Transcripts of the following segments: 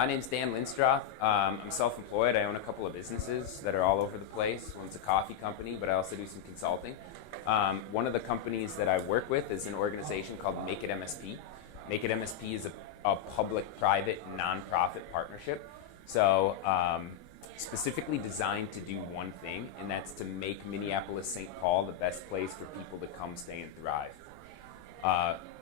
My name's Dan Lindstroth. I'm self-employed. I own a couple of businesses that are all over the place. One's a coffee company, but I also do some consulting. One of the companies that I work with is an organization called Make It MSP. Make It MSP is a public-private nonprofit partnership. So specifically designed to do one thing, and that's to make Minneapolis-St. Paul the best place for people to come, stay, and thrive.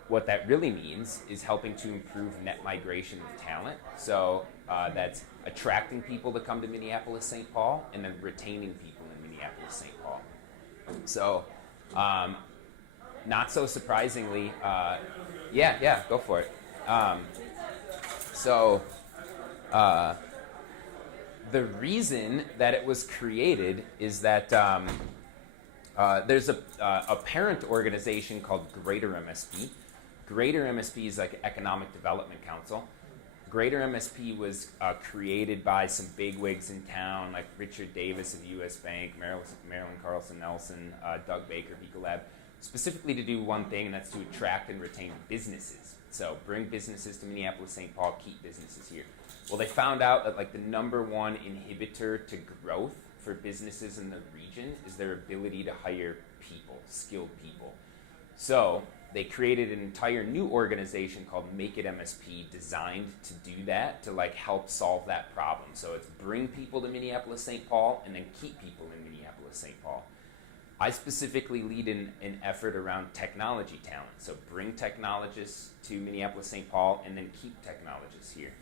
What that really means is helping to improve net migration of talent. So that's attracting people to come to Minneapolis-St. Paul and then retaining people in Minneapolis-St. Paul. So not so surprisingly, go for it. The reason that it was created is that there's a parent organization called Greater MSP. Greater MSP is like Economic Development Council. Greater MSP was created by some bigwigs in town, like Richard Davis of U.S. Bank, Marilyn Carlson Nelson, Doug Baker, Ecolab, specifically to do one thing, and that's to attract and retain businesses. So bring businesses to Minneapolis-St. Paul, keep businesses here. Well, they found out that like the number one inhibitor to growth for businesses in the region is their ability to hire people, skilled people. So they created an entire new organization called Make It MSP, designed to do that, to like help solve that problem. So it's bring people to Minneapolis-St. Paul and then keep people in Minneapolis-St. Paul. I specifically lead an effort around technology talent. So bring technologists to Minneapolis-St. Paul and then keep technologists here.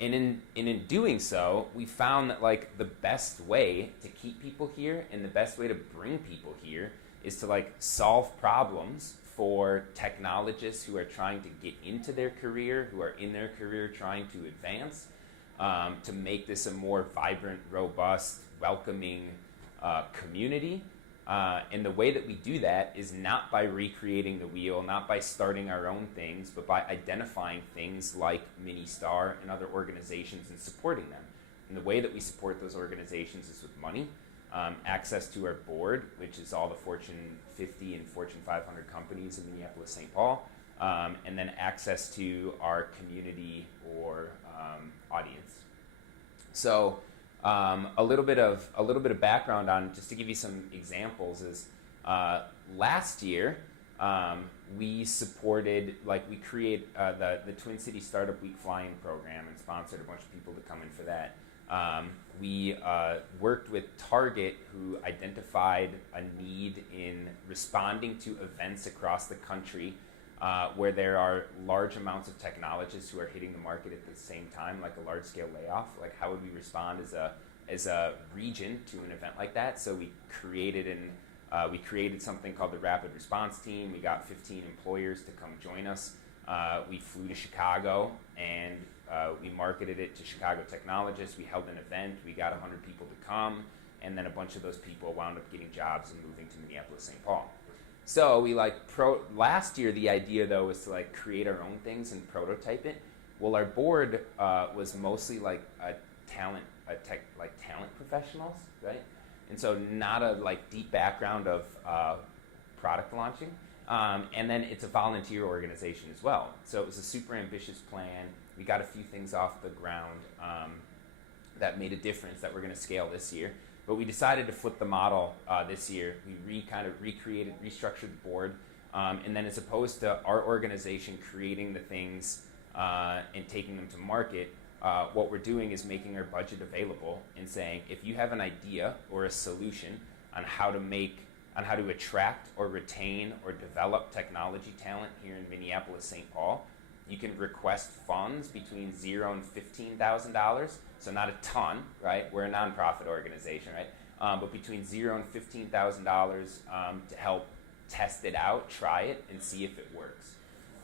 And in doing so, we found that like the best way to keep people here and the best way to bring people here is to like solve problems for technologists who are trying to get into their career, who are in their career trying to advance, to make this a more vibrant, robust, welcoming community. And the way that we do that is not by recreating the wheel, not by starting our own things, but by identifying things like Ministar and other organizations and supporting them. And the way that we support those organizations is with money, access to our board, which is all the Fortune 50 and Fortune 500 companies in Minneapolis-St. Paul, and then access to our community or audience. So a little bit of background on, just to give you some examples, is last year we supported, we created the Twin City Startup Week fly-in program and sponsored a bunch of people to come in for that. We worked with Target, who identified a need in responding to events across the country where there are large amounts of technologists who are hitting the market at the same time, like a large-scale layoff. Like, how would we respond as a region to an event like that? So we created something called the Rapid Response Team. We got 15 employers to come join us. We flew to Chicago and we marketed it to Chicago technologists. We held an event. We got 100 people to come, and then a bunch of those people wound up getting jobs and moving to Minneapolis-St. Paul. So we last year the idea though was to create our own things and prototype it. Well, our board was mostly talent professionals, right? And so not a deep background of product launching. And then it's a volunteer organization as well. So it was a super ambitious plan. We got a few things off the ground that made a difference that we're going to scale this year. But we decided to flip the model this year. We restructured the board. And then as opposed to our organization creating the things and taking them to market, what we're doing is making our budget available and saying, if you have an idea or a solution on how to attract or retain or develop technology talent here in Minneapolis-St. Paul, you can request funds between $0 and $15,000. So not a ton, right? We're a nonprofit organization, right? But between $0 and $15,000 to help test it out, try it, and see if it works.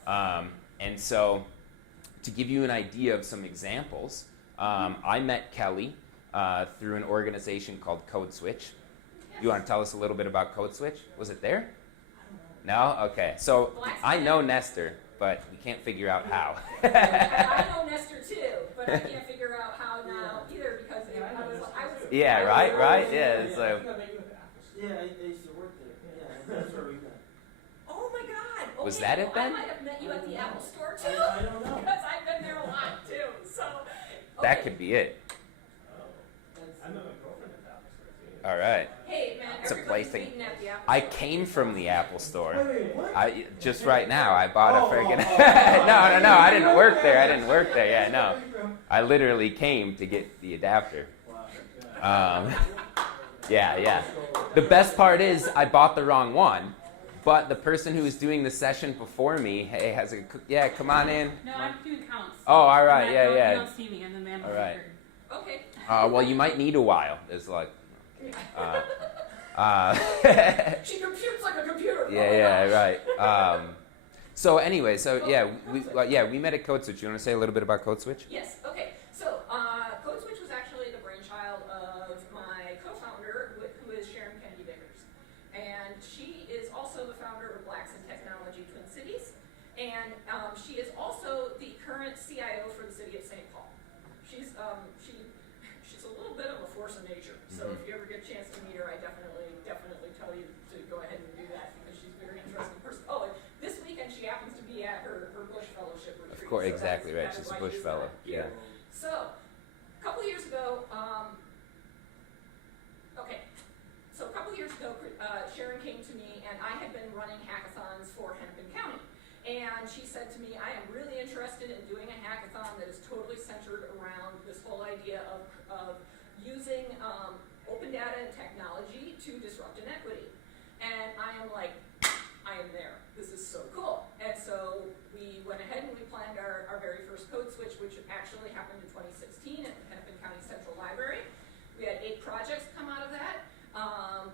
And so to give you an idea of some examples, I met Kelly through an organization called Code Switch. You want to tell us a little bit about Code Switch? Was it there? No? Okay. So I know Nestor, but we can't figure out how. I know Nestor too, but I can't figure out how now either because I was yeah, right? Yeah. So. Yeah, I used to work there. Yeah, that's where we met. Oh my God! Okay, was that it then? I might have met you at the Apple Store too. I don't know. Because I've been there a lot too. So That Okay. could be it. That's- I met my girlfriend at the Apple Store too. All right. Hey, man, It's a everybody's plaything. meeting at the Apple I Store. came from the Apple Store. Wait, what? I just right now. I bought a friggin'. Oh. No. I didn't work there. Yeah, no. I literally came to get the adapter. Wow. Yeah. The best part is I bought the wrong one, but the person who was doing the session before me, hey, yeah, come on in. No, I'm doing counts. Oh, all right, You yeah. don't see me, I'm the man All with right. the Okay. Well, you might need a while. There's like, She computes like a computer. yeah, right. So anyway, we met at Code Switch. You want to say a little bit about Code Switch? Yes. Okay. So, Code Switch was actually the brainchild of my co-founder, who is Sharon Kennedy Vickers, and she is also the founder of Blacks in Technology Twin Cities, and she is also the current CIO for the city of St. Paul. She's a little bit of a force of nature. So if you ever get a chance to meet her, I definitely tell you to go ahead and do that because she's a very interesting person. Oh, and this weekend she happens to be at her Bush Fellowship retreat. Of course, so exactly right. that's She's a why Bush she's fellow. not here. Yeah. So, a couple years ago, Sharon came to me, and I had been running hackathons for Hennepin County. And she said to me, I am really interested in doing a hackathon that is totally centered around this whole idea of using open data and technology to disrupt inequity. And I am like, I am there. This is so cool. And so we went ahead and we planned our very first Code Switch, which actually happened in 2016 at the Hennepin County Central Library. We had 8 projects come out of that.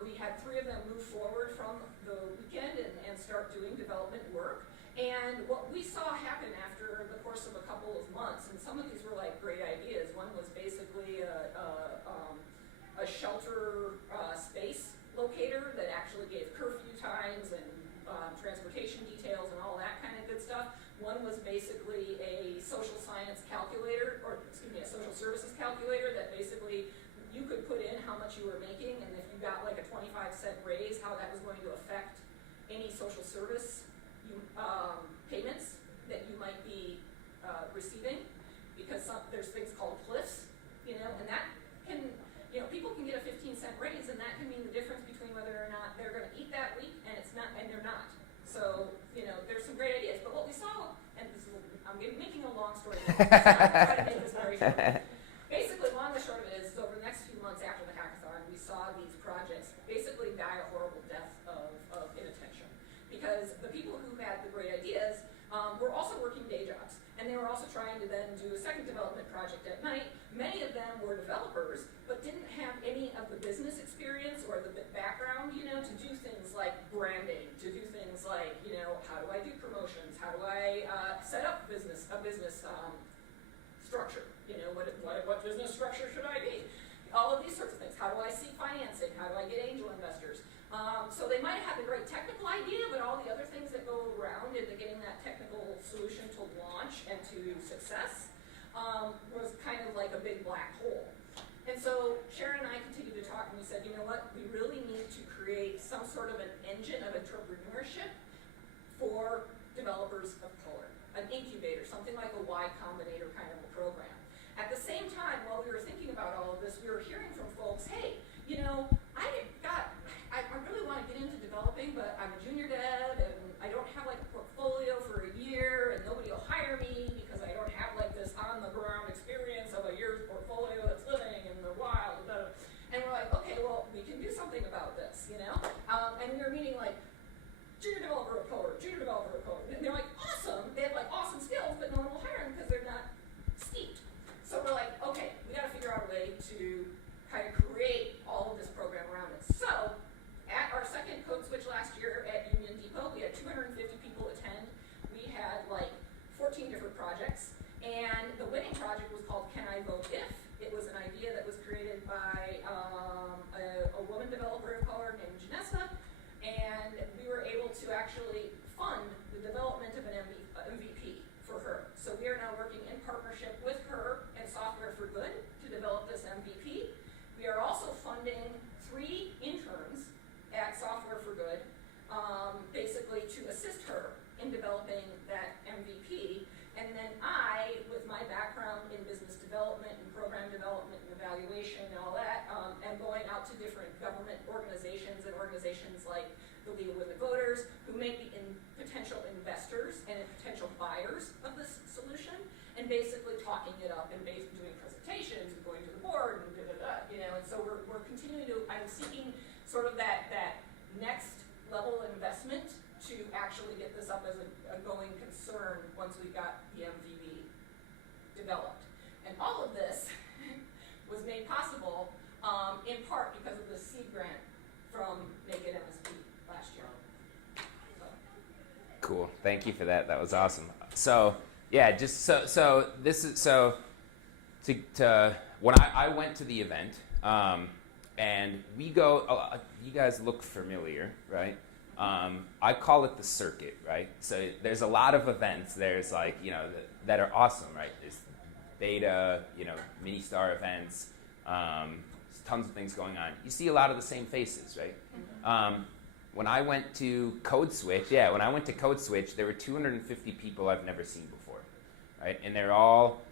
We had 3 of them move forward from the weekend and start doing development work. And what we saw happen after the course of a couple of months, and some of these were like great ideas. One was basically a shelter space locator that actually gave curfew times and transportation details and all that kind of good stuff. One was basically a social science calculator, or excuse me, a social services calculator that basically you could put in how much you were making, and if you got like a 25-cent raise, how that was going to affect any social service payments that you might be receiving, because there's things called cliffs, and that can, people can get a 15-cent raise, and that can mean the difference between whether or not they're going to eat that week and they're not. So, there's some great ideas. But what we saw, and I'm making a long story long, so I'm trying to make this very short. Basically, long and short of it is, over the next few months after the hackathon, we saw these projects basically die a horrible death of inattention. Because the people who had the great ideas were also working day jobs. And they were also trying to then do a second development project at night. Many of them were developers, but didn't have any of the business experience or the background, to do things like branding, to do things like, how do I do promotions? How do I set up a business structure? What business structure should I be? All of these sorts of things. How do I seek financing? How do I get angel investors? So they might have the great technical idea, but all the other things that go around into getting that technical solution to launch and to success was kind of like a big black hole. And so Sharon and I continued to talk, and we said, you know what, we really need to create some sort of an engine of entrepreneurship for developers of color, an incubator, something like a Y Combinator kind of a program. At the same time, while we were thinking about all of this, we were hearing from folks, hey, I really want to get into developing, but I'm a junior dev, and I don't have like a portfolio for a year, and nobody will hire me because I don't have like this on-the-ground experience of a year's portfolio that's living in the wild. And we're like, okay, well, we can do something about this, And we were meeting like junior developer of color, and they're like, awesome. They have like awesome skills, but no one will hire them because they're not steeped. So we're like, okay, we got to figure out a way to kind of create all of this program around it. So at our second Code Switch last year at Union Depot, we had 250 people attend. We had like 14 different projects, and the winning project was called Can I Vote If? It was an idea that was created by a woman developer of color named Janessa, and we were able to actually fund the development of an MVP for her. So we are now working in partnership with her and Software for Good to develop this MVP. We are evaluation and all that, and going out to different government organizations and organizations like the League of Women Voters, who may be potential investors and potential buyers of this solution, and basically talking it up and doing presentations and going to the board and and so we're continuing to, I'm seeking sort of that next level investment to actually get this up as a going concern once we got the MVB developed. And all of this was made possible in part because of the seed grant from Naked MSP last year. So. Cool. Thank you for that. That was awesome. So yeah, just so this is so to when I went to the event, and we go. You guys look familiar, right? I call it the circuit, right? So there's a lot of events. There's like, that are awesome, right? There's beta, mini star events, there's tons of things going on. You see a lot of the same faces, right? When I went to Code Switch, there were 250 people I've never seen before, right? And they're all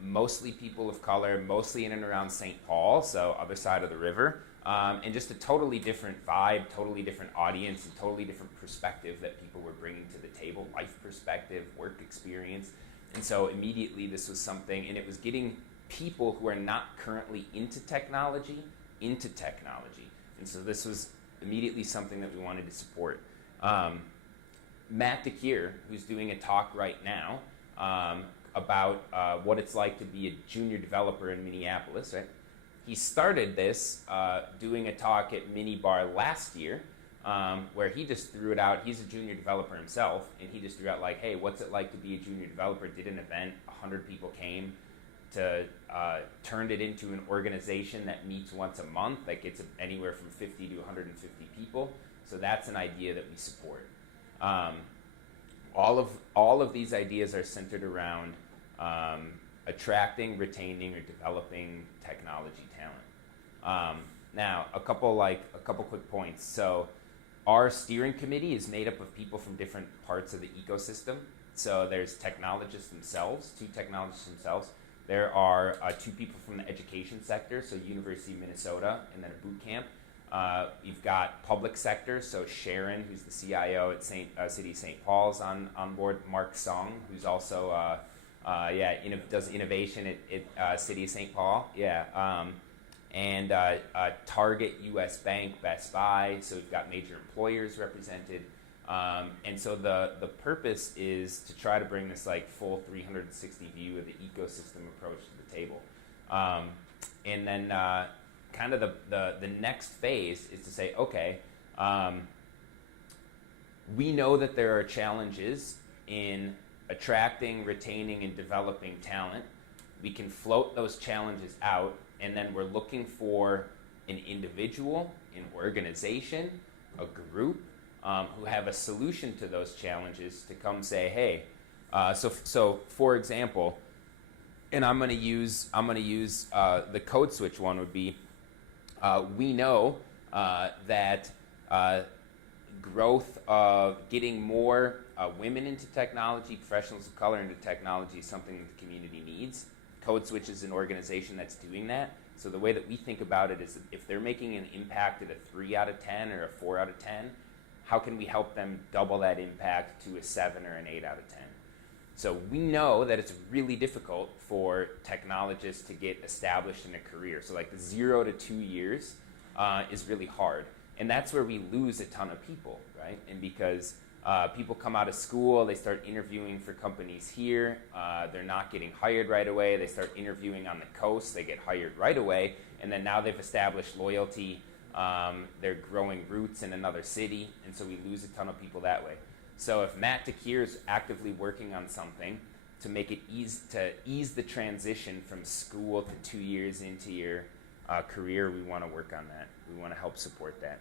mostly people of color, mostly in and around St. Paul, so other side of the river. And just a totally different vibe, totally different audience, and totally different perspective that people were bringing to the table, life perspective, work experience. And so immediately this was something, and it was getting people who are not currently into technology. And so this was immediately something that we wanted to support. Matt DeKeer, who's doing a talk right now about what it's like to be a junior developer in Minneapolis, right? He started this doing a talk at Minibar last year, where he just threw it out. He's a junior developer himself, and he just threw out like, hey, what's it like to be a junior developer? Did an event, 100 people came, turned it into an organization that meets once a month, that gets anywhere from 50 to 150 people. So that's an idea that we support. All of these ideas are centered around attracting, retaining, or developing technology talent. Now, a couple quick points. So, our steering committee is made up of people from different parts of the ecosystem. So there's technologists themselves, 2 technologists themselves. There are 2 people from the education sector, so University of Minnesota, and then a boot camp. You've got public sector, so Sharon, who's the CIO at City of St. Paul's on board. Mark Song, who's also does innovation at City of St. Paul. And Target, U.S. Bank, Best Buy. So we've got major employers represented. And so the purpose is to try to bring this like full 360 view of the ecosystem approach to the table. And then kind of the next phase is to say, okay, we know that there are challenges in attracting, retaining, and developing talent. We can float those challenges out, and then we're looking for an individual, an organization, a group who have a solution to those challenges to come say, hey, so for example, and I'm going to use the Code Switch one would be, we know that growth of getting more women into technology, professionals of color into technology is something that the community needs. Code Switch is an organization that's doing that. So the way that we think about it is that if they're making an impact at a 3 out of 10 or a 4 out of 10, how can we help them double that impact to a 7 or an 8 out of 10? So we know that it's really difficult for technologists to get established in a career. So like the 0 to 2 years is really hard. And that's where we lose a ton of people, right? And because people come out of school, they start interviewing for companies here, they're not getting hired right away, they start interviewing on the coast, they get hired right away, and then now they've established loyalty, they're growing roots in another city, and so we lose a ton of people that way. So if Matt DeKeer is actively working on something to make it ease the transition from school to 2 years into your career, we want to work on that. We want to help support that.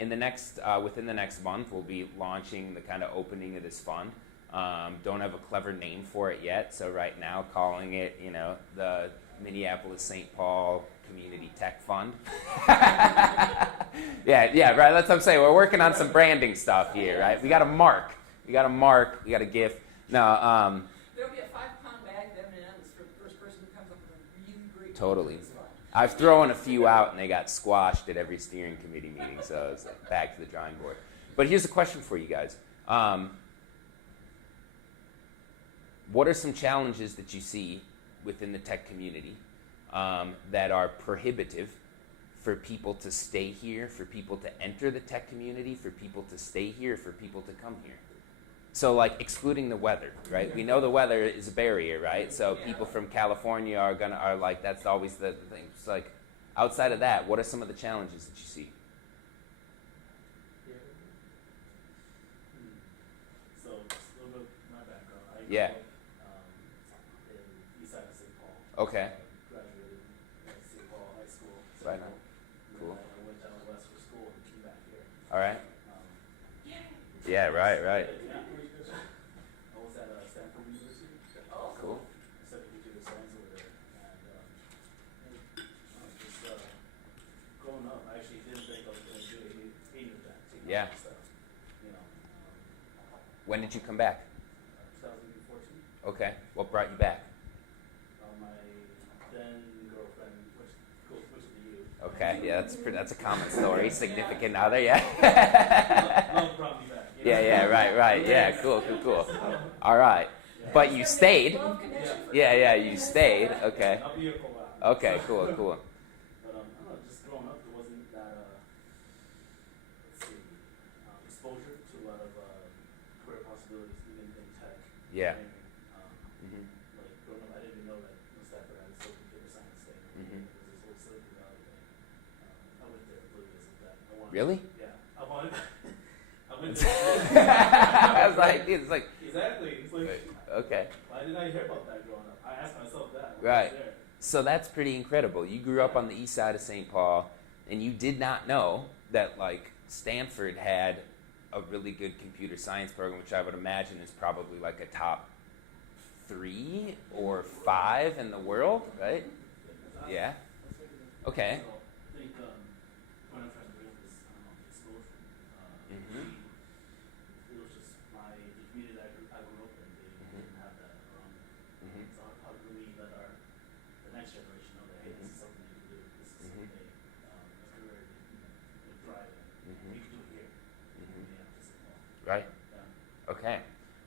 In the next within the next month, we'll be launching the kind of opening of this fund. Don't have a clever name for it yet, so right now calling it, the Minneapolis St. Paul Community Tech Fund. yeah, right. That's what I'm saying. We're working on some branding stuff here, right? We got a mark. We got a gift. No. There'll be a 5-pound bag of M&Ms for the first person to Totally. I've thrown a few out and they got squashed at every steering committee meeting, so it's like back to the drawing board. But here's a question for you guys. What are some challenges that you see within the tech community that are prohibitive for people to stay here, for people to enter the tech community, for people to stay here, for people to come here? So like excluding the weather, right? We know the weather is a barrier, right? So people from California are like, that's always the thing. It's like outside of that, what are some of the challenges that you see? So just a little bit of my background. I Yeah. grew up in east side of St. Paul. Okay. Graduated at St. Paul High School. Right on. Cool. I went down west for school and came back here. All right. Yeah, Yeah. right. Yeah. I was at Stanford University. Oh, Cool. Studied computer science over there. And just growing up, I actually didn't think I was going to do any of that technology Yeah. stuff. You know, When did you come back? 2014. Okay. What brought you back? My then girlfriend, which to you. Okay. Yeah, that's a common story. Significant other. Yeah. Love brought me back. You know? Yeah. Right. Yeah. Cool. All right. But you stayed. love connection for Yeah. You stayed. Okay. I'll be here for a while. Okay. Cool. But I don't know, just growing up, there wasn't that, exposure to a lot of career possibilities, even in tech. Yeah. And, Mhm. like growing up, I didn't even know that Stanford had this whole computer science thing. Mhm. It was this whole Silicon Valley thing. I went there oblivious of that. I wanted, Really? Yeah, I wanted. I went there. I was like, dude, it's like, Exactly. It's like, okay. why didn't I hear about that growing up? I asked myself that. When Right. I was there. So that's pretty incredible. You grew up on the east side of St. Paul, and you did not know that like Stanford had a really good computer science program, which I would imagine is probably like a top 3 or 5 in the world, right? Yeah. Okay. So I think what I'm trying to bring is exposure. Mhm. It was just the community that I grew up in. They didn't have that around them. Mhm. So how can we let the next generation know that hey, this is something you can do. This is something a career you can thrive in. Mhm. You can do it here. Mhm. Yeah, just Right. yeah. Okay.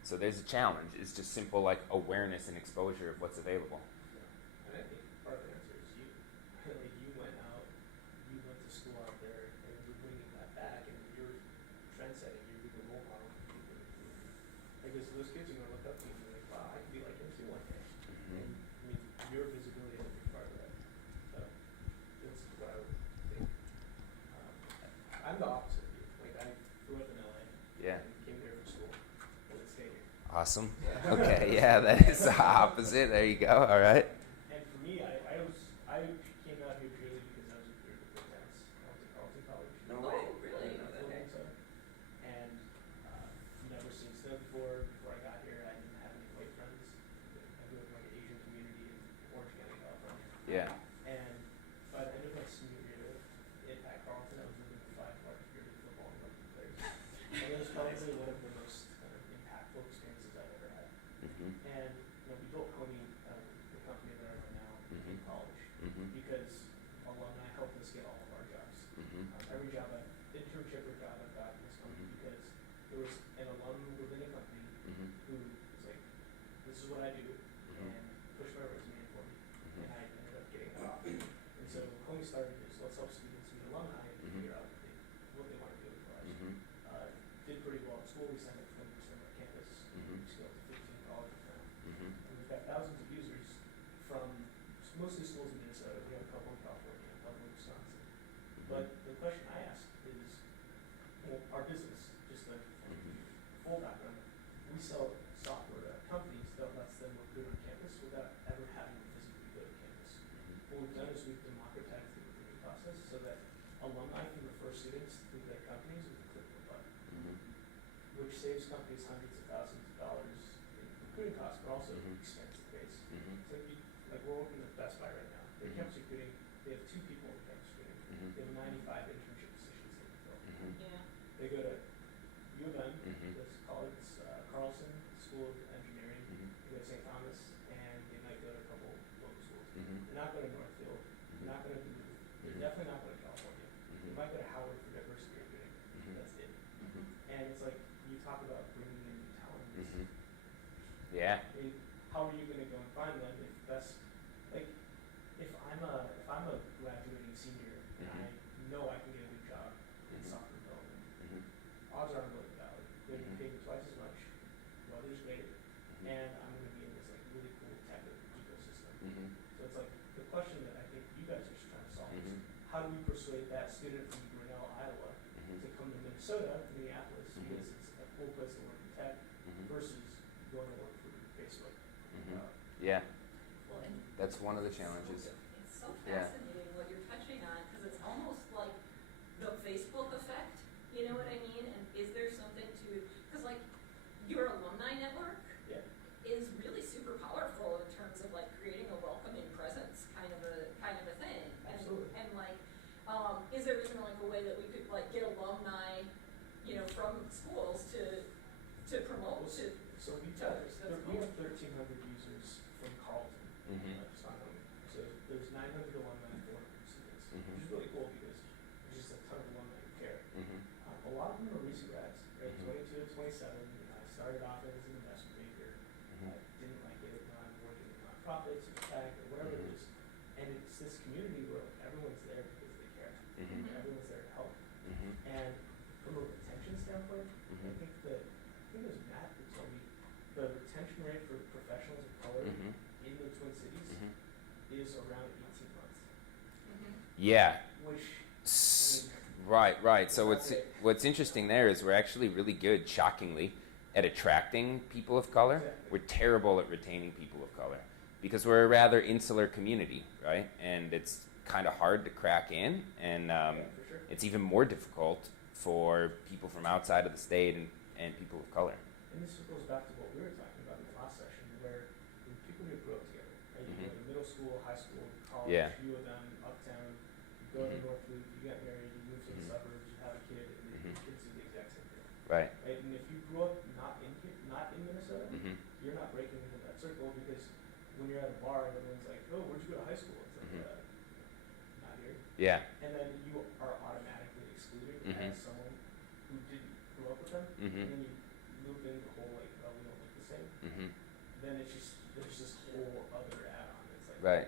So there's a challenge. It's just simple like awareness and exposure of what's available. And I think part of the answer is you. Like you went out, you went to school out there, and you're bringing that back, and you're trend setting. You're the role model for people in the community. Like those kids are gonna look up to you and be like, wow, I can be like him too one day. And I mean, your visibility is a big part of that. So that's what I would think. I'm the opposite of you. Like I grew up in LA. Yeah. And came here for school. And then stayed here. Awesome. Okay. Yeah, that is the opposite. There you go. All right. And for me, I came out here purely because I was a career for tennis. I went to Carleton College. No way, really? In the Okay. Philippines, and never seen snow before. Before I got here, I didn't have any white friends. I grew up in like an Asian community in Orange County, California. Yeah. And by the end of my senior year at Carleton, I was rooting for 5 large-bearded football and rugby players. And it was probably one of the most kind of impactful experiences I've ever had. Mhm. And we built Comey, the company that I'm in now, in college, Mhm. because alumni helped us get all of our jobs. Mhm. Every internship or job I've got in this company, because there was an alum within a company Mhm. who was like, this is what I do, and pushed my resume in for me, and I ended up getting that offer. And so Comey started is let's help students meet alumni and figure out what they want to do with their lives. Mhm. Did pretty well at school. We signed up 20% of our campus. Mhm. We scaled to 15 colleges now. Mhm. And we've got thousands of users from mostly schools in Minnesota. We have a couple in California, a couple in Wisconsin. But the question I ask is, well, our business, just a full background, we sell software to companies that lets them recruit on campus without ever having to physically go to campus. What we've done is we've democratized the recruiting process so that alumni can refer students to their companies with a click of a button, Mhm. which saves companies hundreds of thousands of dollars in recruiting costs, but also Mhm. expense base. Mhm. So like we're working with Best Buy right now. Their Mhm. campus recruiting, they have 2 people in campus recruiting. Mhm. They have 95 internship positions they can fill. Mhm. Yeah. They go to U of M, Mhm. this college, Carlson School of Engineering. Mhm. They go to St. Thomas, and they might go to a couple local schools. Mhm. They're not going to Northfield. definitely not going to California. You might go to Howard for diversity recruiting. That's it. And it's like, you talk about bringing in new talent. Yeah. I mean, how are you going to go and find them if that's, like, if I'm a graduating senior and I know I can get a good job in software development, odds are I'm going to Valley. They're going to pay me twice as much, weather's great, and I'm going to be in this like really cool tech ecosystem. So it's like the question that I think you guys are just trying to solve is how do we persuade that student from Grinnell, Iowa, to come to Minnesota, Minneapolis, because it's a cool place to work in tech, versus going to work for Facebook. Yeah, Well, and that's one of the challenges. it's so Yeah. fascinating what you're touching on, because it's almost like the Facebook effect, you know what I mean? And is there something to, because like your alumni network Yeah. is really super powerful in terms of like creating a welcoming presence kind of a thing. Absolutely. And like, is there even like a way that we could like get alumni, you know, from schools to promote to? So we That's cool. have 1,300 users from Carleton. So there's 900 alumni and 400 students, which is really cool because there's just a ton of alumni who care. A lot of them are recent grads, right? 22 to 27. I started off as an investment banker. I didn't like it. Now I'm working in nonprofits or tech or whatever it is. And it's this community where like, everyone's there because they care. Everyone's there to help. And from a retention standpoint, I think it was Matt who told me the retention rate for professionals of color in the Twin Cities is around 18 months. Yeah. Which, Right. So what's interesting there is we're actually really good, shockingly, at attracting people of color. Exactly. We're terrible at retaining people of color because we're a rather insular community, right? And it's kind of hard to crack in, and for sure. it's even more difficult for people from outside of the state and people of color. And this goes back to what we were talking about in the last session, where when people who grew up together, right? You go to middle school, high school, college, Yeah. U of M, uptown, you go to North Loop, you get married, you move to the suburbs, you have a kid, and your kids do the exact same thing. Right. Right? And if you grew up not in Minnesota, you're not breaking into that circle because when you're at a bar and everyone's like, oh, where'd you go to high school? It's like, not here. Yeah. And then you are automatically excluded as someone who didn't grow up with them. And then you loop in the whole like, oh, we don't look the same. Then it's just, there's this whole other add-on. It's like, Right.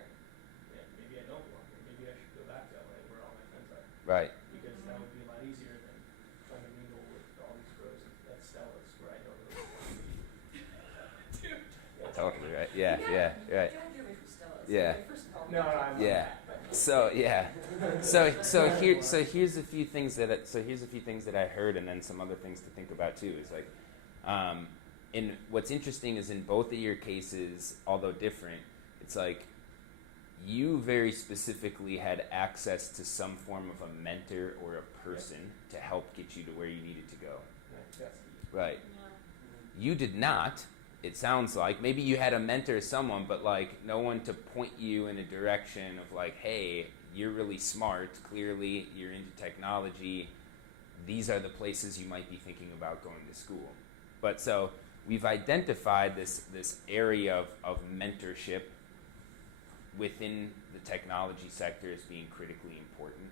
yeah, maybe I don't belong here. Maybe I should go back to LA where all my friends are. Right. Because that would be a lot easier than trying to mingle with all these bros at Stella's where I don't really want to be. Totally right. Yeah. Right. Don't get away from Stella's. Yeah. They first called me. No, I'm Yeah. So yeah. So here's a few things that I heard, and then some other things to think about too. Is like, and what's interesting is in both of your cases, although different, it's like you very specifically had access to some form of a mentor or a person to help get you to where you needed to go. Right. Yeah. You did not. It sounds like maybe you had a mentor or someone, but like no one to point you in a direction of like, hey, you're really smart. Clearly, you're into technology. These are the places you might be thinking about going to school. But so we've identified this area of mentorship within the technology sector as being critically important.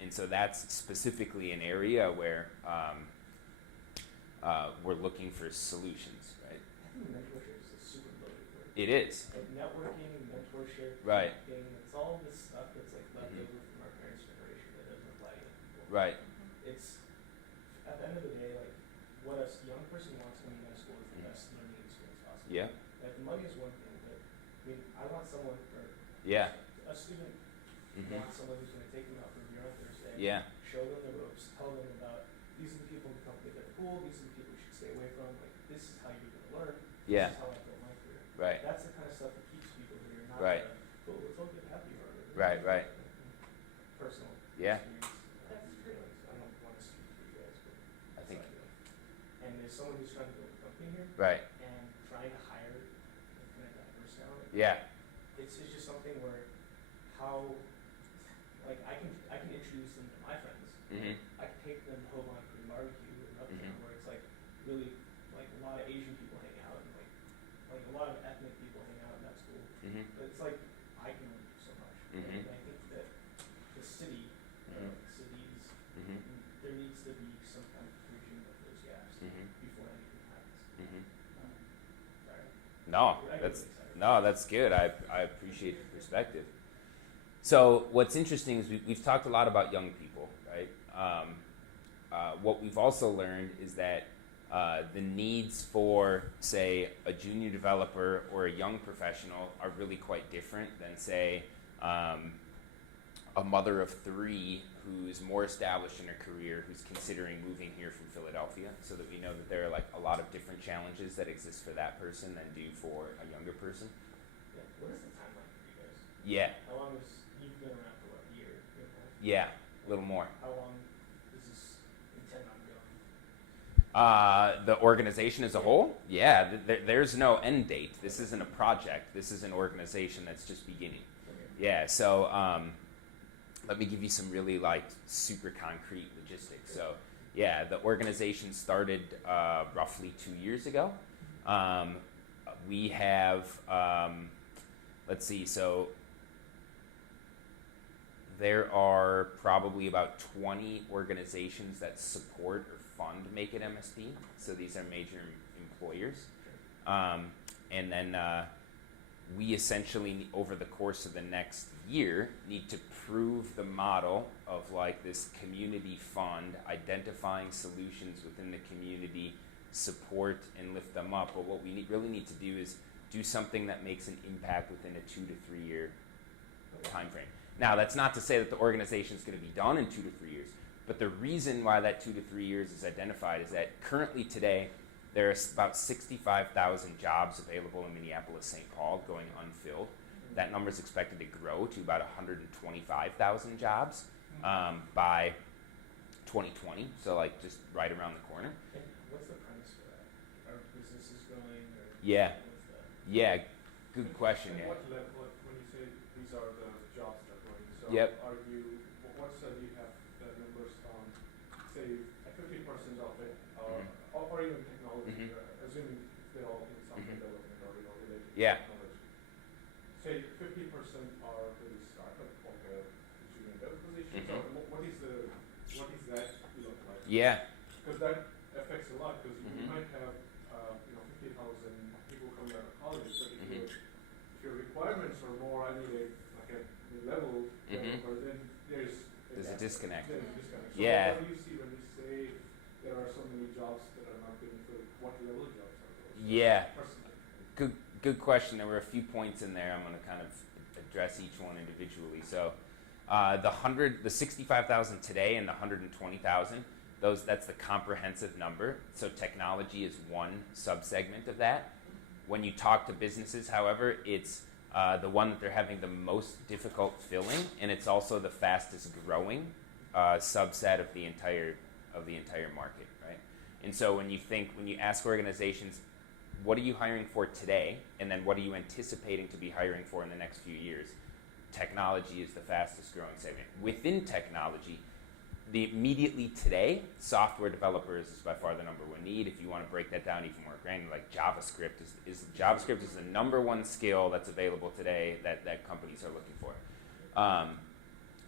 And so that's specifically an area where we're looking for solutions, right? I think mentorship is a super loaded word. It is. Like networking, mentorship, Right. connecting, it's all this stuff that's like left over from our parents' generation that doesn't apply to young people. Right. It's, at the end of the day, like, what a young person wants coming out of school is the best learning experience possible. Yeah. Like, the money is one thing, but, I mean, I want someone, or Yeah. a student wants someone who's going to take them out for beer on Thursday, Yeah. show them the ropes, tell them about, these are the people in the company that are cool, these are the people you should stay away from, like, this is how you're going to learn, Yeah. this is how I built my career. Right. That's the kind of stuff that keeps people here, not Right. the, oh, let's all get happy or whatever. Right. Personal Yeah. experience. That's true. I don't want to speak for you guys, but I think. that's how I feel. And there's someone who's trying to build a company here Right. and trying to hire kind of diverse talent. Yeah. It's just something where how, like, I can introduce them to my friends. I can take them to Hoban for barbecue in Uptown where it's like really like a lot of Asian people hang out and like a lot of ethnic people hang out in that school. But it's like I can only do so much. And I think that No, I get that's excited. no, that's good. I appreciate the perspective. So what's interesting is we've talked a lot about young people, right? What we've also learned is that the needs for, say, a junior developer or a young professional are really quite different than, say, a mother of three who's more established in her career, who's considering moving here from Philadelphia, so that we know that there are like a lot of different challenges that exist for that person than do for a younger person. Yeah. What is the timeline for you guys? Yeah, How long has you've been around for what, a year and a half? yeah, a little more. How long does this intend on going? The organization as a whole, yeah, there's no end date. This isn't a project. This is an organization that's just beginning. Yeah, so let me give you some really like super concrete logistics. So yeah, the organization started roughly 2 years ago. We have, let's see, so there are probably about 20 organizations that support or fund Make It MSP. So these are major employers. And then we essentially, over the course of the next year, need to prove the model of like this community fund, identifying solutions within the community, support and lift them up. But what we really need to do is do something that makes an impact within a 2 to 3 year time frame. Now, that's not to say that the organization is going to be done in 2 to 3 years, but the reason why that 2 to 3 years is identified is that currently today, there's about 65,000 jobs available in Minneapolis-St. Paul going unfilled. That number is expected to grow to about 125,000 jobs by 2020, so like just right around the corner. And what's the premise for that? Are businesses growing or Yeah. what's that? Yeah, good question. And Yeah. what level, when you say these are the jobs that are growing, so Yep. are you, what study do you have the numbers on, say, 50% of it, or even technology, assuming they're all in software development or related to Yeah. technology. Say 50% are really startup, like a junior dev position, so what is that look like? Yeah. Because that affects a lot, because you Mhm. might have, 50,000 people coming out of college, but if your requirements are more, I need like a mid-level developer, then there's There's a disconnect. There's a disconnect. So Yeah. what do you see when you say there are so many jobs that are not being filled? What level jobs are those? Yeah. Personally. Good question. There were a few points in there. I'm going to kind of address each one individually. So, the 65,000 today and the 120,000. That's the comprehensive number. So technology is one subsegment of that. When you talk to businesses, however, it's the one that they're having the most difficult filling, and it's also the fastest growing subset of the entire market, right? And so when you ask organizations, what are you hiring for today, and then what are you anticipating to be hiring for in the next few years? Technology is the fastest growing segment. Within technology, the immediately today, software developers is by far the number one need. If you want to break that down even more granular, like JavaScript is the number one skill that's available today that companies are looking for.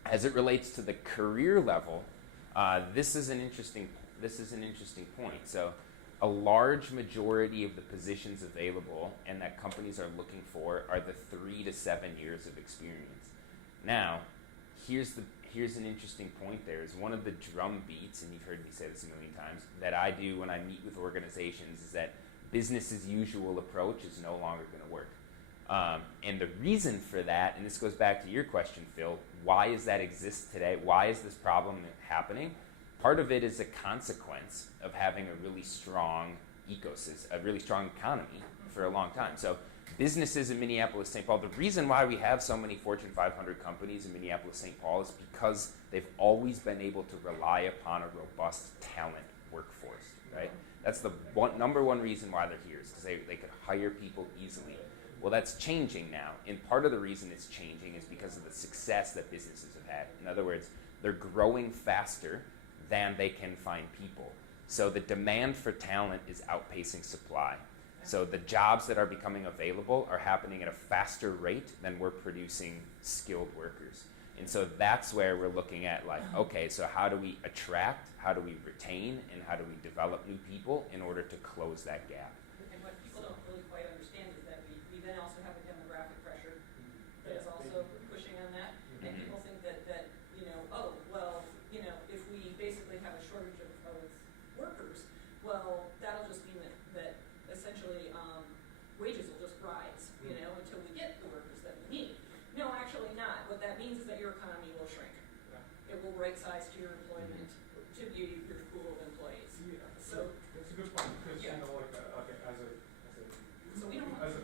As it relates to the career level, this is an interesting point. So, a large majority of the positions available and that companies are looking for are the 3 to 7 years of experience. Now, here's an interesting point there is one of the drum beats, and you've heard me say this a million times, that I do when I meet with organizations is that business as usual approach is no longer going to work. And the reason for that, and this goes back to your question, Phil, why does that exist today? Why is this problem happening? Part of it is a consequence of having a really strong ecosystem, a really strong economy for a long time. So businesses in Minneapolis-St. Paul, the reason why we have so many Fortune 500 companies in Minneapolis-St. Paul is because they've always been able to rely upon a robust talent workforce, right? That's the number one reason why they're here, is because they could hire people easily. Well, that's changing now, and part of the reason it's changing is because of the success that businesses have had. In other words, they're growing faster than they can find people. So the demand for talent is outpacing supply. So the jobs that are becoming available are happening at a faster rate than we're producing skilled workers. And so that's where we're looking at like, okay, so how do we attract, how do we retain, and how do we develop new people in order to close that gap? And what people don't really quite understand is that means is that your economy will shrink. Yeah. It will right size to your employment, to your pool of employees. Yeah. So, That's a good point because Yeah. you know, like as a so we don't. as a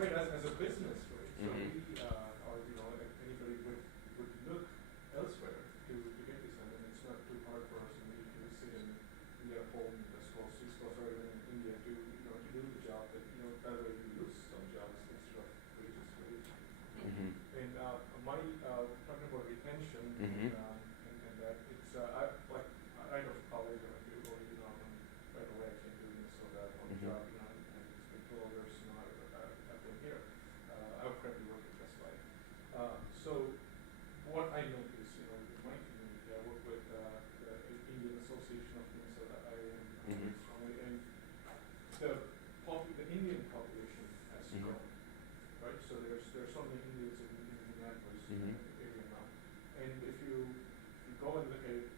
right as a business, right? So Mhm. we or you know, like anybody would look elsewhere to get this, and it's not too hard for us maybe to sit in their home, West Coast, East Coast, or even in India to to do the job. That that way you lose some jobs instead of wages, right? Mhm. And my talking about retention Mhm. and that it's I like right out of college I went to right away I came to Minnesota on the Mhm. job and it's been 12 years I've been here. I'm currently working at Best Buy. So what I noticed in my community I work with the Indian Association of Minnesota. I am Mhm. strongly and the Indian population has Mhm. grown. Right, so there's so many Indians in Minneapolis Mhm. area now, and if you go and look at it,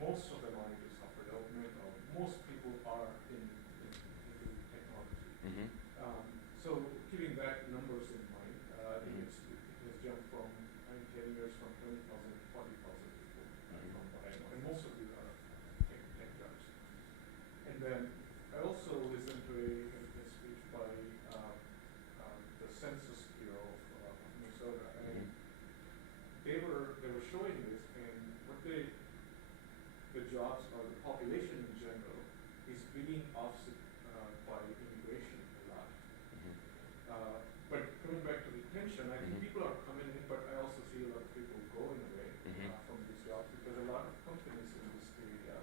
most of them are into software development, or most people are into technology. Mhm. So keeping that numbers in mind, I think it has jumped from 10 years from 20,000 to 40,000 people from what I know, and most of these are tech jobs. And then I also listened to a speech by the Census Bureau of Minnesota, and Mhm. they were showing this, and what the jobs or the population in general is being offset by immigration a lot. Mhm. But coming back to retention, I think Mhm. people are coming in, but I also see a lot of people going away Mhm. from these jobs because a lot of companies in this area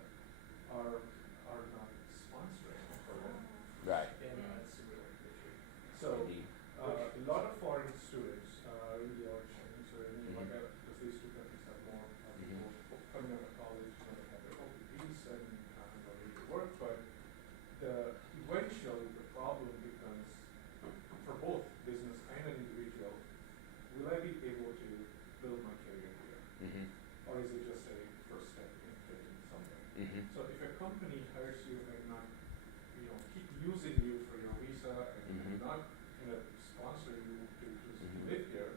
are not sponsoring for them. Right. And that's a really issue. So Indeed. a lot of foreign students, really are Chinese or Mhm. because these two countries have more people coming out of college when they have their OPTs and ready to work, but eventually the problem becomes for both business and an individual, will I be able to build my career here? Mhm. Or is it just a first step in getting somewhere? Mhm. So if a company hires you and not, keep using you for your visa and Mhm. not kind of sponsor you to Mhm. live here,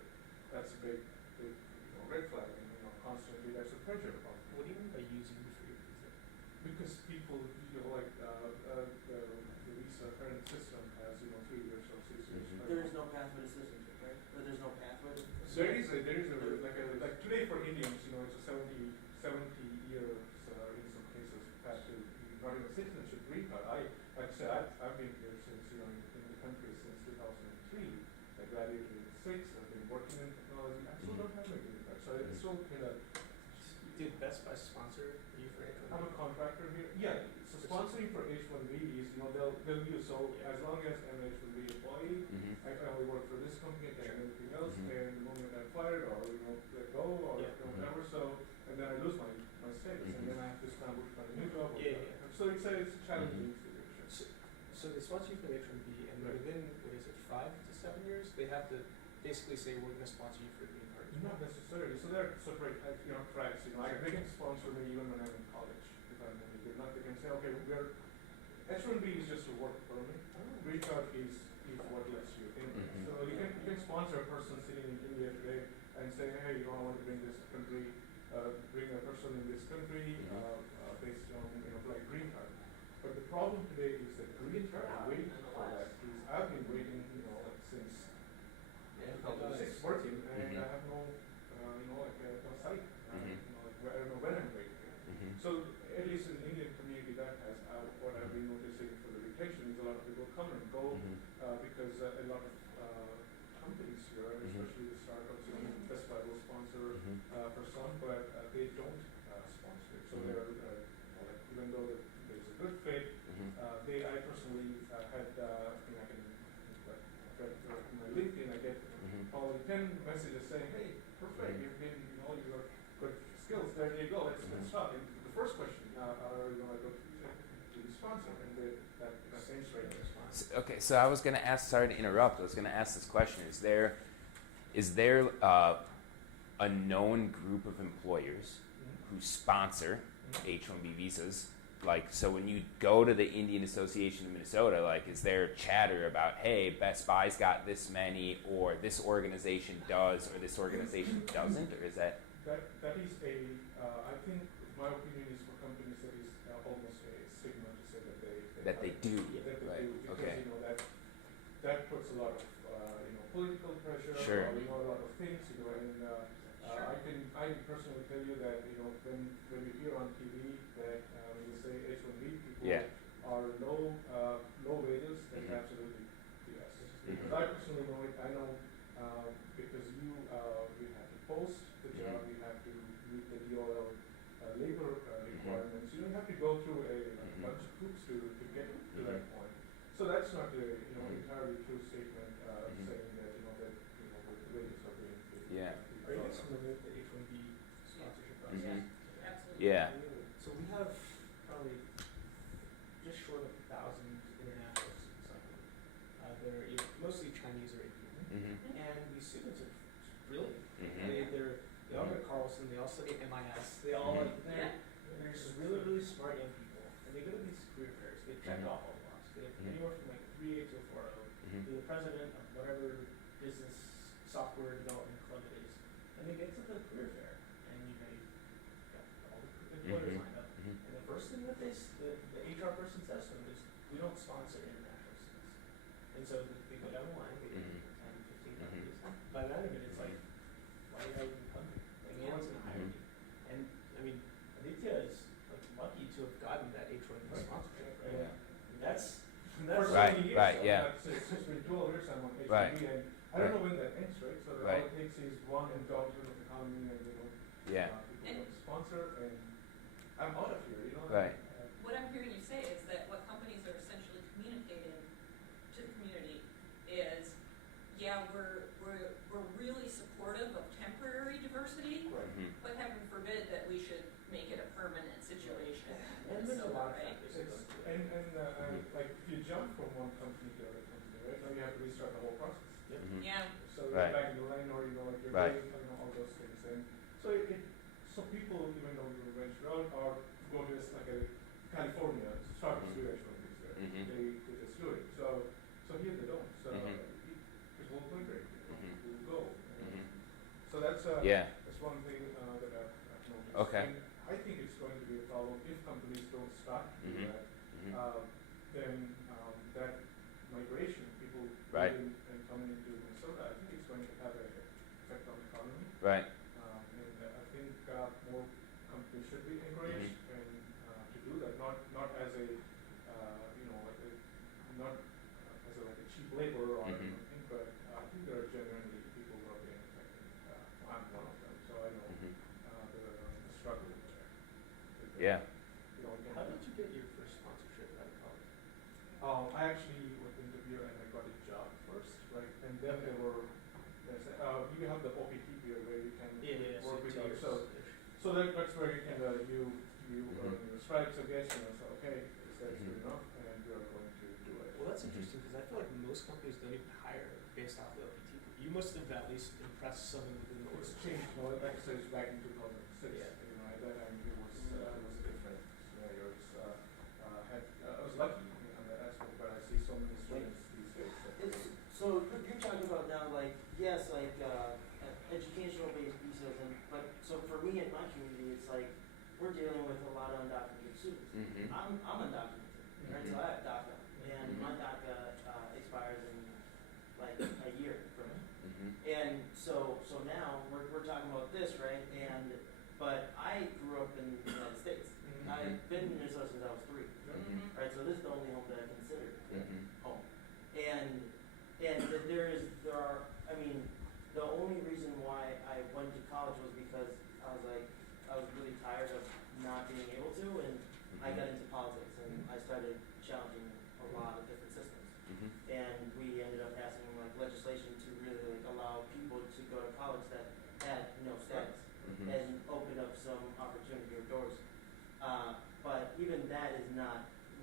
that's a big red flag, and constantly that's a pressure point. What do you mean by using you for your visa? Because people, like the visa current system has 3 years or 6 years. Mhm. There is no pathway to citizenship, right? Or there's no pathway to There is a like today for Indians, it's a 70 years in some cases path to not even citizenship green card. Like I said, I've been here since in the country since 2003. I graduated in '06. I've been working in technology. I still don't have my green card, so it's still kind of. Did Best Buy sponsor you for H1B? I'm a contractor here. Yeah, so sponsoring for H1Bs, they'll use. So as long as I'm an H1B employee, Mhm. I only work for this company and everything else, Mhm. and the moment I'm fired or let go or whatever, so and then I lose my status, and then I have to scramble to find a new job. So it's a challenging situation. So they sponsor you for the H1B, and within, 5 to 7 years, they have to basically say, we're going to sponsor you for a green card. Not necessarily. So there are separate tracks. They can sponsor me even when I'm in college if I'm really good enough. They can say, okay, H1B is just a work permit. Green card is what lets you in. Mhm. So you can sponsor a person sitting in India today and say, hey, I want to bring this country, bring a person in this country based on like green card. But the problem today is that green card waiting for that is I've been waiting like since 2006 working and I have no no site. I don't know when I'm waiting. Mhm. So at least in the Indian community, that has what I've been noticing for the retention is a lot of people come and go Mhm. because a lot of companies here, and Mhm. especially the startups, Best Buy will sponsor Mhm. for some, but they don't sponsor it. So Mhm. they're even though there's a good fit, Mhm. I personally had I can in my LinkedIn I get Mhm. probably 10 messages saying, hey, perfect, Mhm. you've been you got good skills. There you go. Let's talk. And the first question, do you sponsor? And that same straight response. Okay, so I was going to ask. Sorry to interrupt. I was going to ask this question: Is there a known group of employers who sponsor H-1B visas like, so when you go to the Indian Association of Minnesota, like, is there chatter about, hey, Best Buy's got this many, or this organization does, or this organization doesn't, or is that? That is a, I think, my opinion is for companies that is almost a stigma to say that That they do, that they right? do, because Okay. you know that puts a lot of political pressure, Sure. or a lot of things, and I personally tell you that when you hear on TV that when you say H1B people Yeah. are low wages, that's Mhm. absolutely yes. Mhm. Because I personally know it. I know because you have to post the job, you have to meet the DOL labor requirements. You don't have to go through a Mhm. bunch of hoops to get to that Mhm. point. So that's not a Mhm. entirely true statement Mhm. saying that the wages are being paid. Yeah. Are you guys familiar with the H1B sponsorship process? Mhm. Absolutely. Yeah. So we have probably just short of 1,000 international students on board. They're mostly Chinese or Indian, Mhm. and these students are brilliant. Mhm. They all go to Carlson, they all study at MIS, they all Mhm. like they're just really really smart young people, and they go to these career fairs. They check Mhm. off all the boxes. They have Mhm. anywhere from like 3A to 4O. Mhm. They're the president of whatever business software development club it is, and they get to the career fair, and you've got all the employers Mhm. lined up. Mhm. And the first thing that the HR person says to them is, we don't sponsor international students. And so they go down the line, they get Mhm. 10, 15 Mhm. companies. By the end of it, it's like, why did I even come here? Like, no one's gonna hire Mhm. me. And I mean, Aditya is like lucky to have gotten that H1B sponsorship, right? Yeah. And that's For so Right, many years, right, yeah. It's been 12 years I'm on H1B, Right. and I don't know when that ends, right? So Right. all it takes is one downturn of the economy, and Yeah. people want to sponsor, and I'm out of here, Right. What I'm hearing you say is that what companies are essentially communicating to the community is, yeah, we're really supportive of temporary diversity, Right. Mhm. but heaven forbid that we should make it a permanent situation. and there's a lot of right? factors. Like if you jump from one company to another company, right? Now you have to restart the whole process. Yep. Mhm. Yeah, So Right. you're back in the line, or like you're Right. doing, all those things, and so so people, even though you venture out or go to like a California, Starbucks Mhm. do H1Bs there. Mhm. They just do it. So here they don't. So Mhm. it will go great. Mhm. It will go. Mhm. So that's Yeah. that's one thing that I've noticed. Okay. And I think it's going to be a problem if companies don't start to do Mhm. that. Mhm. Then that migration, people Right. moving and coming into Minnesota, I think it's going to have an effect on the economy. Right. And I think more companies should be encouraged and to do that, not as a not as like a cheap labor or Mhm. anything, but I think there are genuinely people who are being affected. I'm one of them, so I know Mhm. the struggle there. Yeah. How did you get your first sponsorship out of college? I actually was interviewed and I got a job first, right? And then you have the OPT here where you can work with others. So that's where you can you Mhm. earn your stripes, I guess, so okay, that's Mhm. good enough, and we are going to do it. Well, that's Mhm. interesting because I feel like most companies don't even hire based off the OPT. You must have at least impressed someone within the It's organization. changed, like I said, it's back in 2006. Yeah. At that time it was a different scenario. I was lucky in that aspect, but I see so many students these days that So you're talking about now, like, yes, like, educational based visas, but so for me in my community, it's like, we're dealing with a lot of undocumented students. Mhm. I'm undocumented, right, so I have DACA, and my DACA, expires in like a year from now. Mhm. And so now, we're talking about this, right, but I grew up in the United States. Mhm. I've been in Minnesota since I was 3, Mhm. right, so this is the only home that I consider Mhm. home. And I mean, the only reason why I went to college was because I was really tired of not being able to, and I got into politics, and I started challenging a lot of different systems. Mhm. And we ended up passing like legislation to really like allow people to go to college that had no status, Mhm. and open up some opportunity or doors. But even that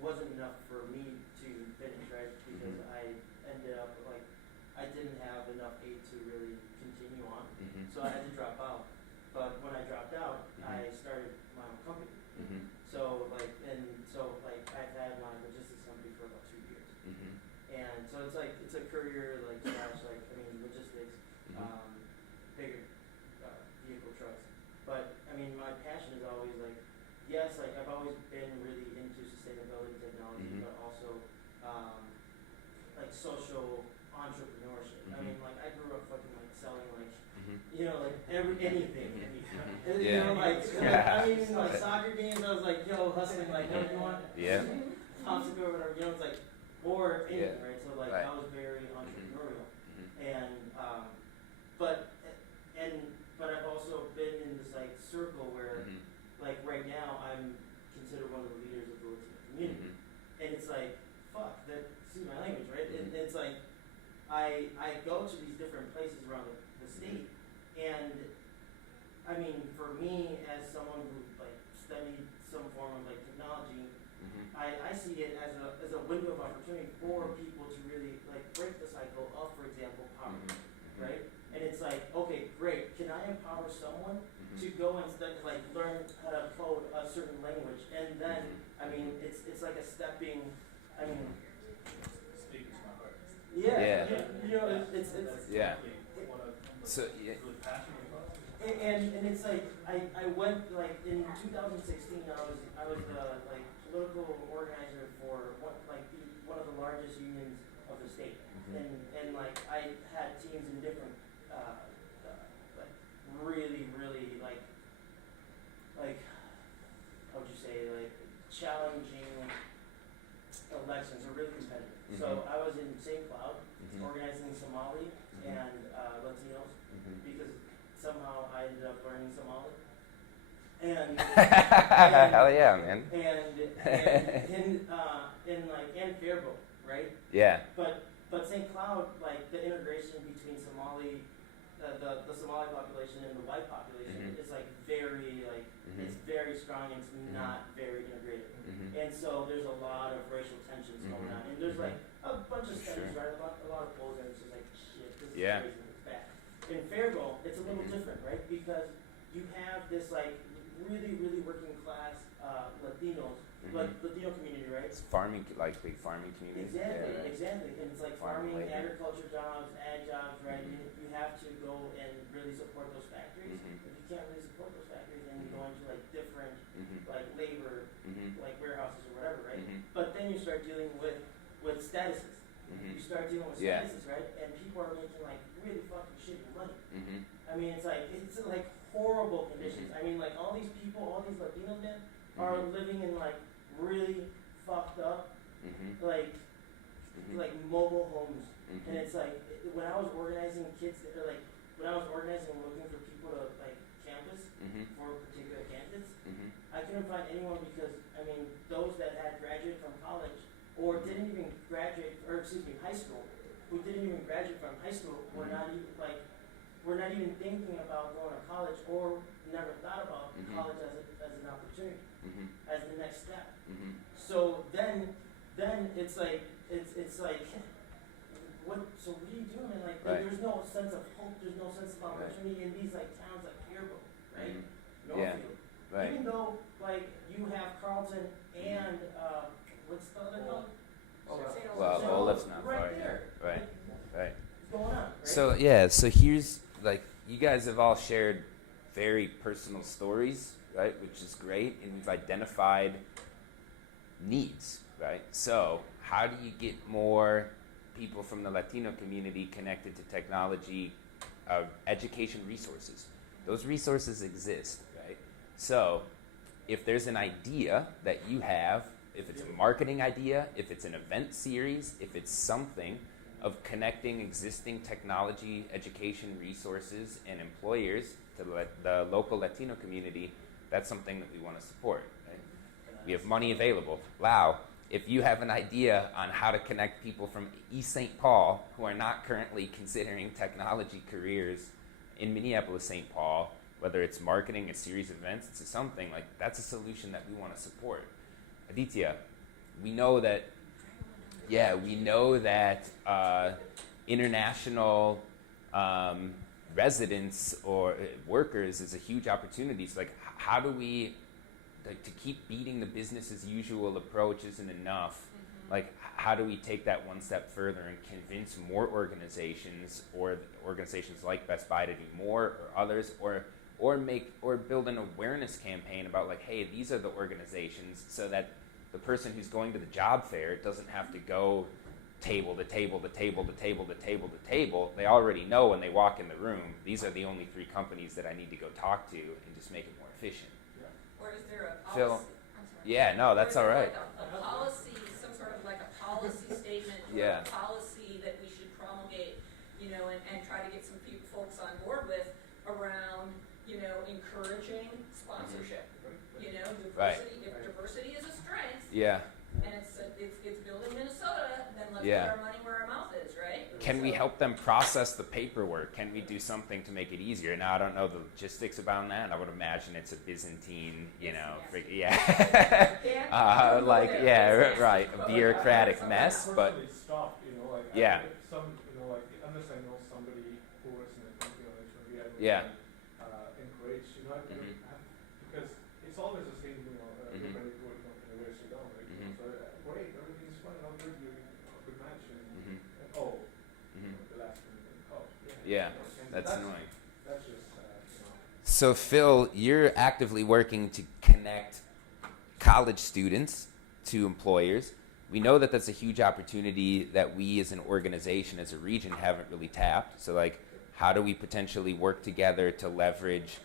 wasn't enough for me to finish, right? Because Mhm. I ended up like, I didn't have enough aid to really continue on, Mhm. so I had to drop out. But when I dropped out, Mhm. I started my own company. Mhm. So like, and so yes, like I've always been really into sustainability technology, Mhm. but also like social entrepreneurship. I mean, like I grew up fucking like selling like like anything. You know, like I mean, like soccer games. I was like, yo, hustling, like, yo, you want Yeah. popsicle or whatever. You know, it's like or anything, right? So like Right. I was very entrepreneurial, Mhm. and but but I've also been in this like circle where Mhm. like right now I'm considered one of the leaders of the Latino community, Mhm. and it's like fuck that. Excuse my language, right? Mhm. It's like I go to these different places around the state, and I mean, for me as someone who like studied some form of like technology, Mhm. I see it as a window of opportunity for people to really like break the cycle of, for example, poverty, Mhm. right? And it's like, okay, great. Can I empower someone to go and study, like learn how to code a certain language, and then I mean, it's like a stepping. I mean, Speaking to my heart. Yeah. you know, it's Yeah. Exactly what I'm So yeah. really passionate about. and it's like I went like in 2016 I was like political organizer for one of the largest unions of the state, and like I had teams in different like really like how would you say, like challenging elections are really competitive. So I was in St. Cloud organizing Somali and Latinos because somehow I ended up learning Somali. And Hell yeah, man. and Faribault, right? Yeah. But St. Cloud, like the integration between Somali, the Somali population and the white population is like very like it's very strong and it's not very integrated. And so there's a lot of racial tensions going on, and there's like a bunch of studies, right? A lot of polls, and it's just like shit, this is Yeah. crazy, it's bad. In Faribault, it's a little different, right? Because you have this like really working class Latinos, like Latino community, right? It's farming, like big farming communities. Exactly. And it's like farming, labor. agriculture jobs, ag jobs, right? You have to go and really support those factories. If you can't really support those factories, then you go into like different like labor, like warehouses or whatever, right? But then you start dealing with statuses. You start dealing with Yeah. statuses, right? And people are making like really fucking shitty money. I mean, it's like horrible conditions. I mean, like all these people, all these Latinos, man, are living in like really fucked up, like mobile homes. And it's like when I was organizing kids, when I was organizing and looking for people to like campus for particular candidates, I couldn't find anyone because I mean those that had graduated from college or didn't even graduate, or excuse me, high school, who didn't even graduate from high school were not even thinking about going to college or never thought about college as an opportunity, as the next step. So then it's like what are you doing? And like there's no sense of hope, there's no sense of opportunity in these like towns like Faribault, right? Northfield. Right. Even though like you have Carlton and what's the other one? Well, that's not right far. there. Right. What's going on? Right? So yeah, so here's like you guys have all shared very personal stories, right? Which is great, and we've identified needs, right? So how do you get more people from the Latino community connected to technology, education resources? Those resources exist, right? So if there's an idea that you have, if it's a marketing idea, if it's an event series, if it's something of connecting existing technology, education resources, and employers to the local Latino community, that's something that we want to support. Right? We have money available. Lau, if you have an idea on how to connect people from East St. Paul who are not currently considering technology careers in Minneapolis-St. Paul, whether it's marketing, a series of events, it's something, like that's a solution that we want to support. Aditya, we know that international residents or workers is a huge opportunity. So, like, how do we, like, to keep beating the business as usual approach isn't enough. Like, how do we take that one step further and convince more organizations or organizations like Best Buy to do more, or others, or or build an awareness campaign about like, hey, these are the organizations, so that the person who's going to the job fair doesn't have to go table to table to table to table to table to table. They already know when they walk in the room, these are the only 3 companies that I need to go talk to, and just make it more efficient. Or is there a policy? Phil? I'm sorry. Yeah, no, that's all right. Like a policy, some sort of like a policy statement or Yeah. a policy that we should promulgate, and try to get some folks on board with around, encouraging sponsorship. Diversity. Right. If diversity is a strength Yeah. and it's building Minnesota, then let's Yeah. put our money where our mouth is, right? Can we So- help them process the paperwork? Can we do something to make it easier? Now, I don't know the logistics about that. I would imagine it's a Byzantine, Yes. yeah. Like, yeah, right, a bureaucratic mess, but Personally stopped, like, Yeah. I think some, like, unless I know somebody who works in the company or HRV, I would Yeah. be, encouraged, Mhm. because it's always the same, Mhm. everybody going up in the race, like, Mhm. so, great, everything's fine, all good, good match, Mhm. and oh, Mhm. the last one, oh, Yeah, and that's annoying. That's just, So, Phil, you're actively working to connect college students to employers. We know that that's a huge opportunity that we as an organization, as a region, haven't really tapped. So, like, how do we potentially work together to leverage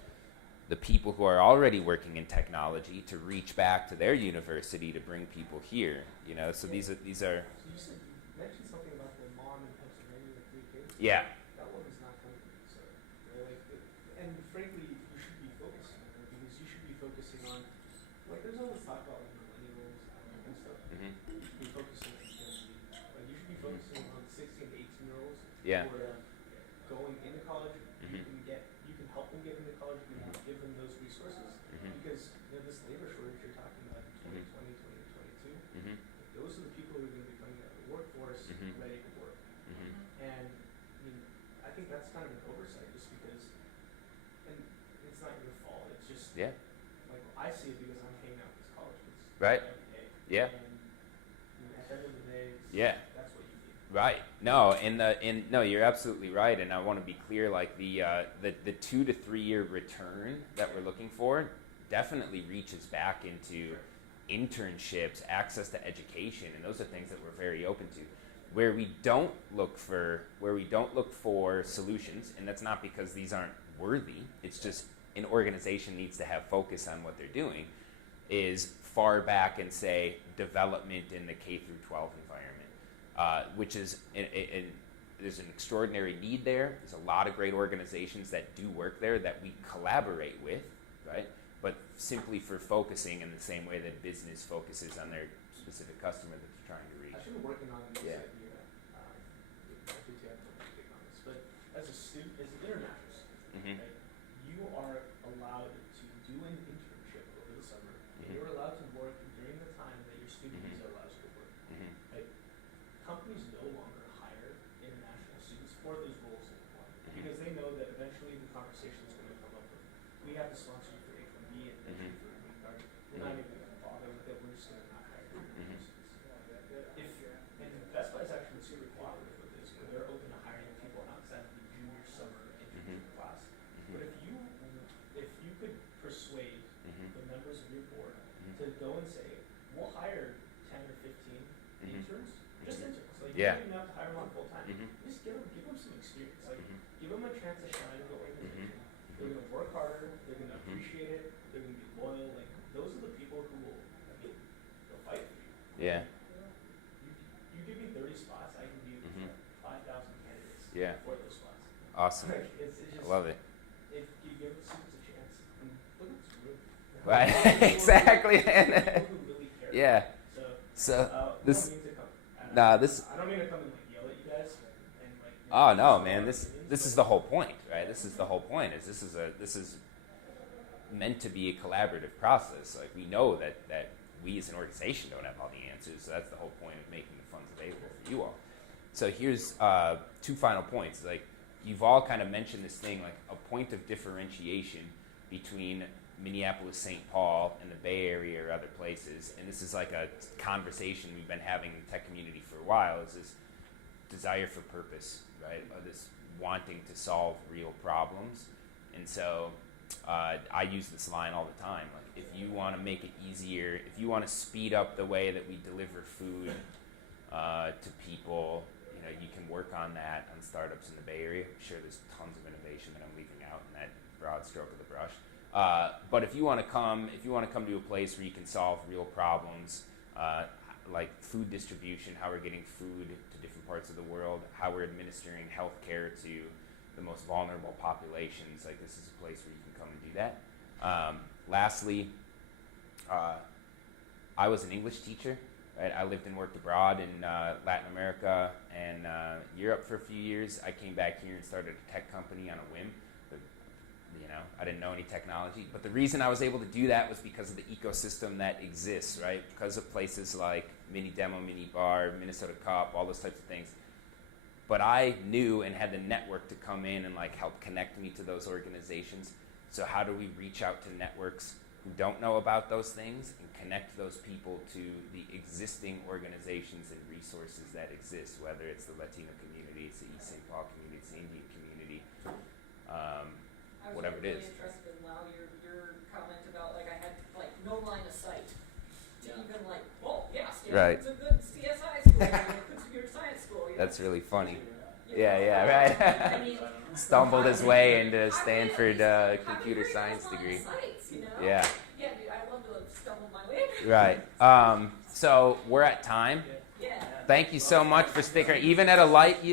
the people who are already working in technology to reach back to their university to bring people here? So these are So you mentioned something about the mom in Pennsylvania, the 3 kids. yeah. That one is not coming to me, so, and frankly, you should be focusing on it, because you should be focusing on, like, there's all this talk about, like, millennials and stuff. Mhm. You should be focusing on Gen Z. Like, you should be focusing on 16 to 18-year-olds Yeah. who are going into college. Mhm. You can help them get into college, you can give them those resources, Mhm. because, this labor shortage you're talking about in 2020, 2022, Mhm. those are the people who are going to be coming out of the workforce Mhm. ready to work. Mhm. And I think that's kind of an oversight, just because, and it's not your fault. It's just Yeah. like I see it because I'm hanging out with these college kids Right. every day. Yeah. And at the end of the day, Yeah. that's what you need. Right. No, no, you're absolutely right, and I want to be clear. Like the 2 to 3 year return that we're looking for definitely reaches back into internships, access to education, and those are things that we're very open to. Where we don't look for solutions, and that's not because these aren't worthy. It's just an organization needs to have focus on what they're doing. Is far back and say development in the K through 12 environment, which is there's an extraordinary need there. There's a lot of great organizations that do work there that we collaborate with, right? But simply for focusing in the same way that business focuses on their specific customer that they're trying to reach. I've been working on this Yeah. idea. I think I'm big on this, but as an international student, Mhm. right, you are allowed to do an internship over the summer, and Mhm. you're allowed to work during the time that your student Mhm. visa allows you to work. Mhm. Right? Companies no longer hire international students for those roles anymore, Mhm. because they know that eventually the conversation is going to come up with, we have to sponsor you for H-1B and eventually for a green card. We're not even going to bother with it. We're just going to not hire international students. And Best Buy is actually super cooperative with this, where they're open to hiring people outside of the junior summer internship class. But if you could persuade Mhm. the members of your board to go and say, we'll hire 10 or 15 Mhm. interns, just interns. Like, Yeah. you don't even have to hire them on full time. Mhm. Just give them some experience. Like, Mhm. give them a chance to shine in the organization. They're going to work harder. They're going to Mhm. appreciate it. They're going to be loyal. Like, those are the people who will, they'll fight for you. Yeah. You give me 30 spots, I can give you Mhm. 5,000 candidates Yeah. for those spots. Awesome. Like, it's I just, love it. if you give the students a chance, and look at this room. Right. People Exactly. who really care. Yeah. So, So we this. don't mean to come. Nah, this. I don't mean to come and like yell at you guys and like. Oh no, man! This is the whole point, right? This is the whole point. This is meant to be a collaborative process. Like we know that we as an organization don't have all the answers. So that's the whole point of making the funds available for you all. So here's 2 final points. Like you've all kind of mentioned this thing, like a point of differentiation between Minneapolis, St. Paul, and the Bay Area or other places. And this is like a conversation we've been having in the tech community for a while. Is this desire for purpose, right? Or this wanting to solve real problems. And so I use this line all the time. Like, if you want to make it easier, if you want to speed up the way that we deliver food to people, you know, you can work on that on startups in the Bay Area. I'm sure there's tons of innovation that I'm leaving out in that broad stroke of the brush. But if you want to come to a place where you can solve real problems, like food distribution, how we're getting food to different parts of the world, how we're administering healthcare to the most vulnerable populations, like this is a place where you can come and do that. Lastly, I was an English teacher. Right? I lived and worked abroad in Latin America and Europe for a few years. I came back here and started a tech company on a whim. You know, I didn't know any technology, but the reason I was able to do that was because of the ecosystem that exists, right? Because of places like Mini Demo, Mini Bar, Minnesota Cup, all those types of things. But I knew and had the network to come in and like help connect me to those organizations. So how do we reach out to networks who don't know about those things and connect those people to the existing organizations and resources that exist, whether it's the Latino community, it's the East St. Paul community, it's the Indian community, whatever it is. I was really interested in your comment about like I had like no line of sight to even like, well, yeah, Right. Stanford's a good CSI school, a good computer science school. You know? That's really funny. You know? Yeah, right. I mean, Stumbled his way into I Stanford really, computer science degree. Sites, you know? Yeah. Yeah, dude, I love to have stumbled my way. Right. So we're at time. Yeah. Thank you so much for sticking. Even at a light.